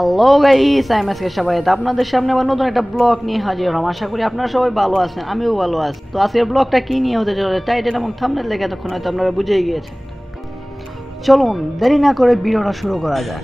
Hello guys, আমি আজকে সবাই আপনাদের সামনে আবার নতুন একটা ব্লগ নিয়ে হাজির হলাম। আশা করি আপনারা সবাই ভালো আছেন, আমিও ভালো আছি। তো আজকের ব্লগটা কি নিয়ে হতে চলেছে টাইটেল এবং থাম্বনেল দেখে এতক্ষণ হয়তো আপনারা বুঝেই গিয়েছেন। চলুন দেরি না করে ভিডিওটা শুরু করা যাক।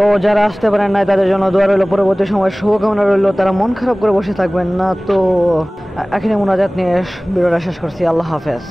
তো যারা আসতে পারেন নাই তাদের জন্য দোয়া রইল, পরবর্তী সময় শুভকামনা রইল। তারা মন খারাপ করে বসে থাকবেন না। তো এখানে মোনাজাত নিয়ে ভিডিওটা শেষ করছি। আল্লাহ হাফেজ।